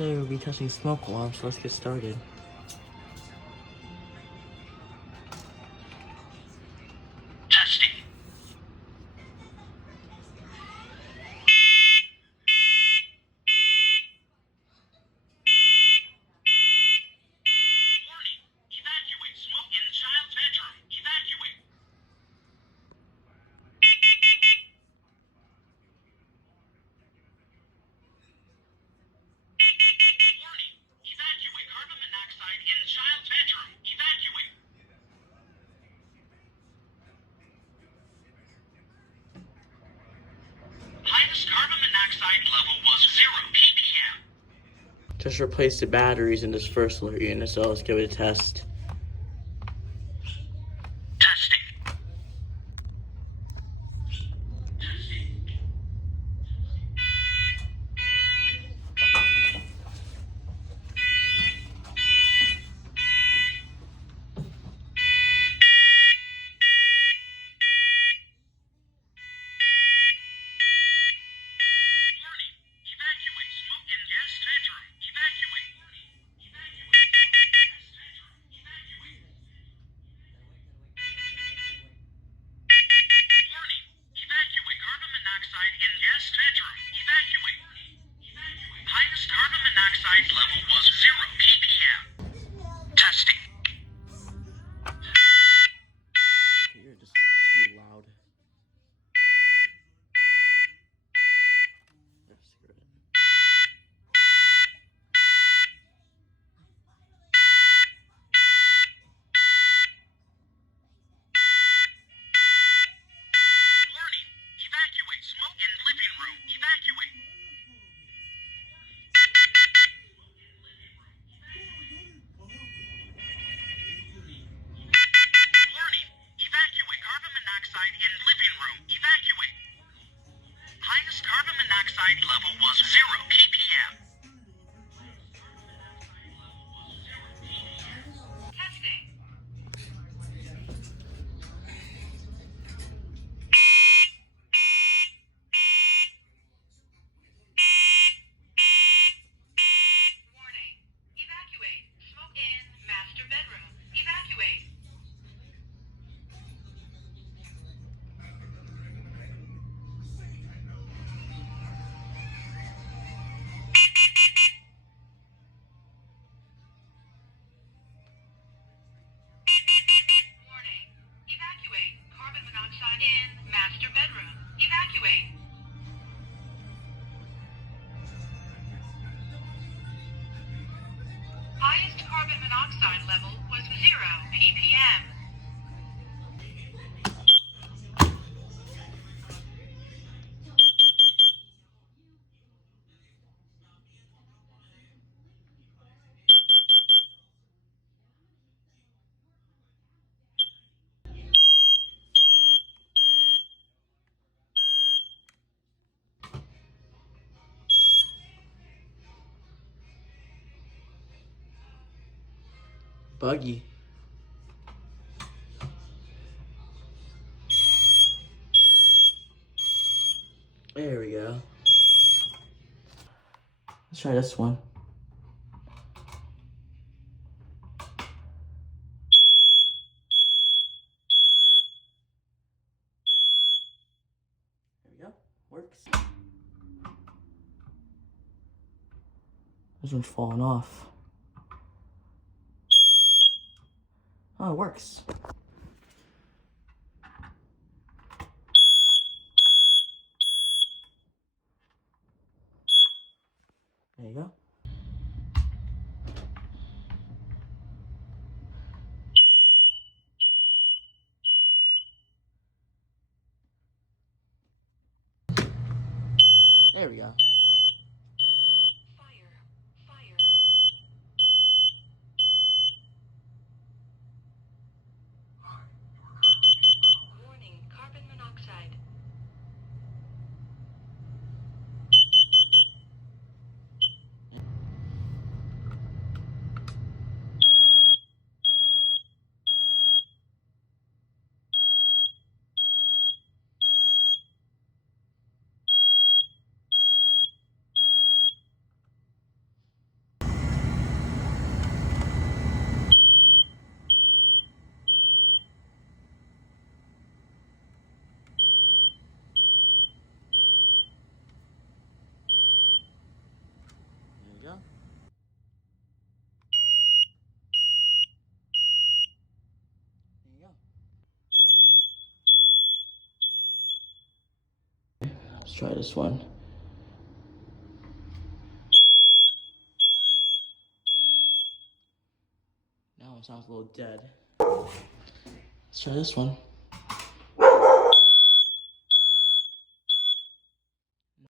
Today we'll be testing smoke alarms, so let's get started. Testing. Warning. Evacuate. Smoke in child's bedroom. Evacuate. Warning. Evacuate. Carbon monoxide in child's bedroom. Evacuate. Highest carbon monoxide level was 0 ppm. Just replace the batteries in this first alert unit, so let's give it a test. Testing. Warning. Evacuate. Smoke in guest bedroom. Evacuate. Warning. Evacuate. Smoke in guest bedroom. Evacuate. Warning. Evacuate. Carbon monoxide in guest bedroom. Evacuate. Evacuate. Highest carbon monoxide level was 0 ppm. Testing. You're just too loud. Just screw it. Warning. Evacuate. Smoke in living room. Evacuate. Warning. Evacuate. Carbon monoxide in living room. Evacuate. Highest carbon monoxide level was 0 ppm. Testing. Warning. Evacuate. Smoke in master bedroom. Evacuate. Warning. Evacuate. Carbon monoxide in master bedroom. Evacuate. Highest carbon monoxide level was 0 ppm. Buggy. There we go. Let's try this one. There we go. Works. This one's falling off. Oh, it works. There you go. There we go. Fire. Fire. Warning. Carbon monoxide. Let's try this one. Now it sounds a little dead. Let's try this one.